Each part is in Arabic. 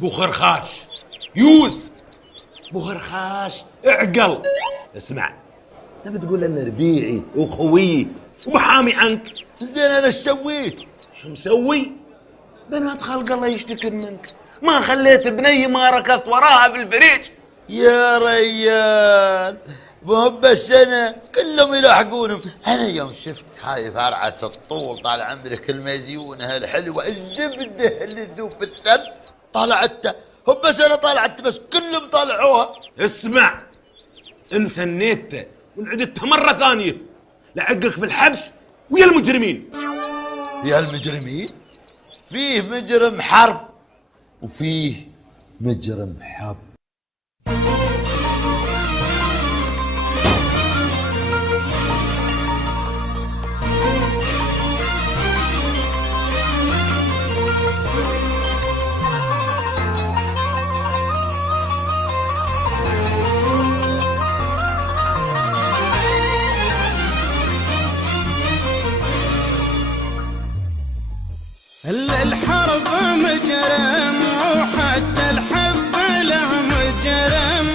بوخرخاش يوز بوخرخاش اعقل. اسمع، انت بتقول انا ربيعي وخويي وبحامي عنك. زين انا ايش سويت؟ شو مسوي؟ بنات خلق الله يشتكر منك، ما خليت بني ما ركضت وراها بالفريج. يا ريال مو بس انا، كلهم يلاحقونهم. انا يوم شفت هاي فرعة الطول طال عمرك المزيونة الحلوة الزبدة اللي تذوب في الثلج طالعتها، هو بس انا طالعت بس كلهم طالعوها. اسمع، ان ثنيتها وانعدتها مرة ثانية لعقك في الحبس ويا المجرمين. يا المجرمين؟ فيه مجرم حرب وفيه مجرم حب. الحرب مجرم وحتى الحب له مجرم،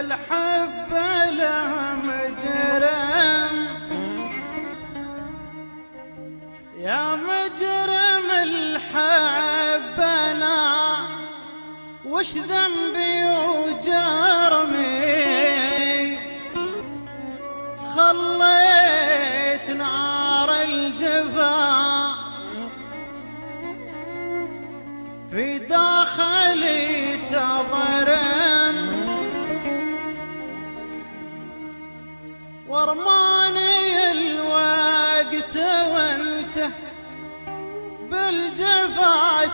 الحب له مجرم يا مجرم الحب انا وش ذنبي وجرمي خليت نار الجفا في داخلي تضرم ورماني الوقت وانت بالجفا